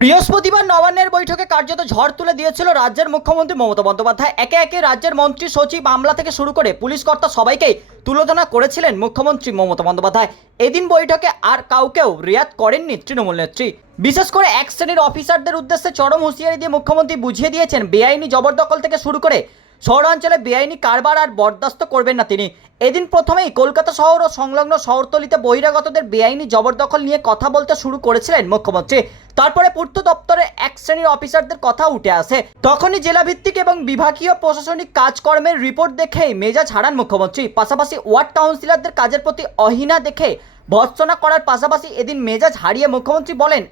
বৃহস্পতিবার নবান্নের বৈঠকে কার্যত ঝড় তুলে দিয়েছিল রাজ্যের মুখ্যমন্ত্রী মমতা বন্দ্যোপাধ্যায়। একে একে রাজ্যের মন্ত্রী সচিব আমলা থেকে শুরু করে পুলিশ কর্তা সবাইকেই তুলোধনা করেছিলেন মুখ্যমন্ত্রী মমতা বন্দ্যোপাধ্যায়। এদিন বৈঠকে আর কাউকেও রিয়াত করেননি তৃণমূল নেত্রী। বিশেষ করে এক শ্রেণির অফিসারদের উদ্দেশ্যে চরম হুঁশিয়ারি দিয়ে মুখ্যমন্ত্রী বুঝিয়ে দিয়েছেন, বেআইনি জবরদখল থেকে শুরু করে শহরাঞ্চলে বেআইনি কারবার আর বরদাস্ত করবেন না তিনি। এদিন প্রথমেই কলকাতা শহর ও সংলগ্ন শহরতলিতে বহিরাগতদের বেআইনি জবরদখল নিয়ে কথা বলতে শুরু করেছিলেন মুখ্যমন্ত্রী। তারপরে পূর্ত দপ্তরের এক শ্রেণির অফিসারদের কথা উঠে আসে। তখনই জেলাভিত্তিক এবং বিভাগীয় প্রশাসনিক কাজকর্মের রিপোর্ট দেখেই মেজাজ হারান মুখ্যমন্ত্রী। পাশাপাশি ওয়ার্ড কাউন্সিলরদের কাজের প্রতি অহিনা দেখে ভর্ৎসনা করার পাশাপাশি এদিন মেজাজ হারিয়ে মুখ্যমন্ত্রী বলেন,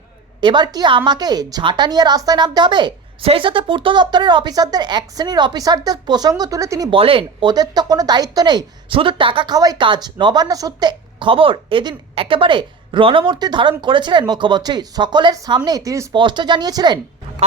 এবার কি আমাকে ঝাঁটা নিয়ে রাস্তায় নামতে হবে? সেই সাথে পূর্ত দপ্তরের অফিসারদের, এক শ্রেণির অফিসারদের প্রসঙ্গ তুলে তিনি বলেন, ওদের তো কোনো দায়িত্ব নেই, শুধু টাকা খাওয়াই কাজ। নবান্ন সূত্রে খবর, এদিন একেবারে রণমূর্তি ধারণ করেছিলেন মুখ্যমন্ত্রী। সকলের সামনেই তিনি স্পষ্ট জানিয়েছিলেন,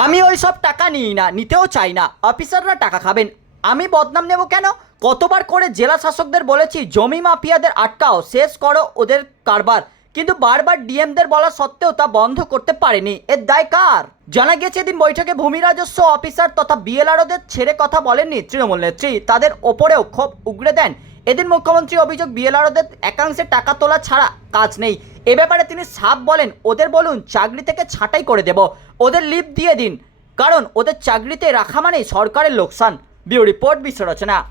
আমি ওই সব টাকা নিই না, নিতেও চাই না, অফিসাররা টাকা খাবেন। আমি বদনাম নেব কেন? কতবার করে জেলা শাসকদের বলেছি, জমি মাফিয়াদের আটকাও, শেষ করো ওদের কারবার কিন্তু বারবার ডিএমদের বলা সত্ত্বেও তা বন্ধ করতে পারেনি। এর দায় কার? জানা গেছে এদিন বৈঠকে ভূমি রাজস্ব অফিসার তথা বিএলআরওদের ছেড়ে কথা বলেননি তৃণমূল নেত্রী। তাদের ওপরেও ক্ষোভ উগড়ে দেন। এদিন মুখ্যমন্ত্রী অভিযোগ, বিএলআরওদের একাংশে টাকা তোলা ছাড়া কাজ নেই। এ ব্যাপারে তিনি সাপ বলেন, ওদের বলুন, চাকরি থেকে ছাঁটাই করে দেব। ওদের লিভ দিয়ে দিন। কারণ ওদের চাকরিতে রাখা মানেই সরকারের লোকসান। বিউ রিপোর্ট, বিশ্ব রচনা।